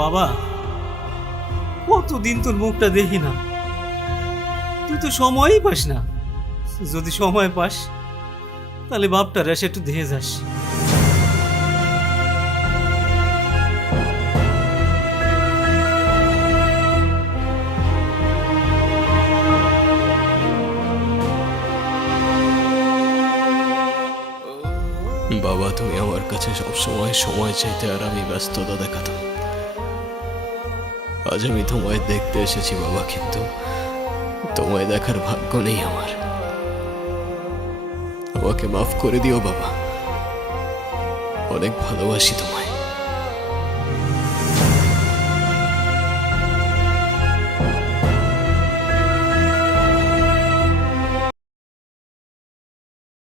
বাবা, কতদিন তোর মুখটা দেখি না? তুই তো সময়ই পাস না। যদি সময় পাস, তাহলে বাপটার এসে একটু দেখে যাস। বাবা, তুমি আমার কাছে সব সময় সময় চাইতে আর আমি ব্যস্ততা দেখাতাম। আজ আমি তোমায় দেখতে এসেছি বাবা, কিন্তু তোমায় দেখার ভাগ্য নেই আমার। আমাকে মাফ করে দিও বাবা। অনেক ভালোবাসি তোমায়।